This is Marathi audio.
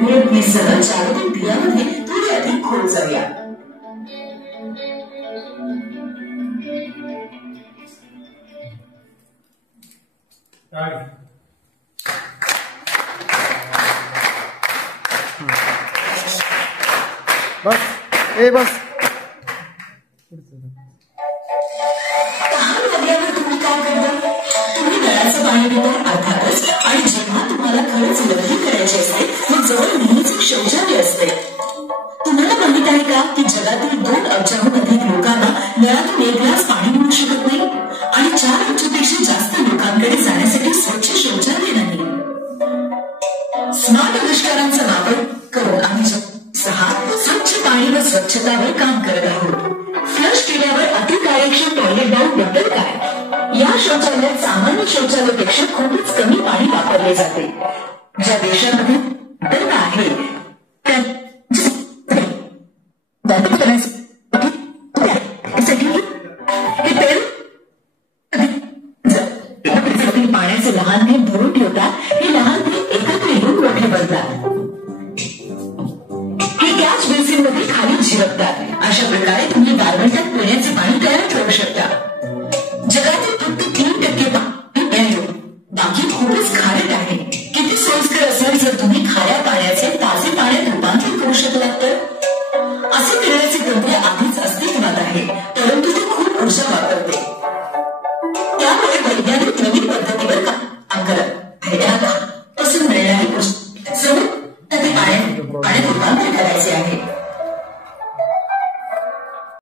भेदनीसह जागतिक दिव्यामध्ये थोडी अधिक खोल जाऊया. बस बस तहान लागल्यावर तुम्ही काय करता? तुम्ही नळाचं पाणी पिता अर्थातच. आणि जेव्हा तुम्हाला खरंच लघवी करायची असते मग जवळ नेहमीच एक शौचालय असते. तुम्हाला माहित आहे का की जगातील 2 अब्जाहून अधिक लोकांना नळातून एक ग्लास पाणी मिळू शकत नाही आणि 4 अब्जपेक्षा जास्त लोकांकडे जाण्यासाठी स्वच्छ शौचालय नाही. स्मार्ट आविष्कारांचा वापर करून आम्ही स्वच्छ पाणी व स्वच्छतावर काम करत आहोत. फ्लश केल्यावर अतिकार्यक्षम टॉयलेट बाउल बद्दल काय? या शौचालयात सामान्य शौचालयापेक्षा खूपच कमी पाणी वापरले जाते. ज्या देशामध्ये दर आहे पाण्याचे लहान थेंब भरून ठेवतात. हे लहान थेंब एकत्र येऊन मोठे बनतात. हे कॅच बेसिन मध्ये खाली झिरपतात. अशा प्रकारे तुम्ही गारव्यात पिण्याचे पाणी तयार ठेवू शकता. जगातील फक्त 3% पाणी बाकी खूपच खारट आहे. किती सोयीस्कर असेल जर तुम्ही खाऱ्या पाण्याचे ताजे पाण्यात रूपांतर करू शकलात तर. असे करण्याचे तंत्र आधीच अस्तित्वात आहे परंतु ते खूप ऊर्जा वापरते.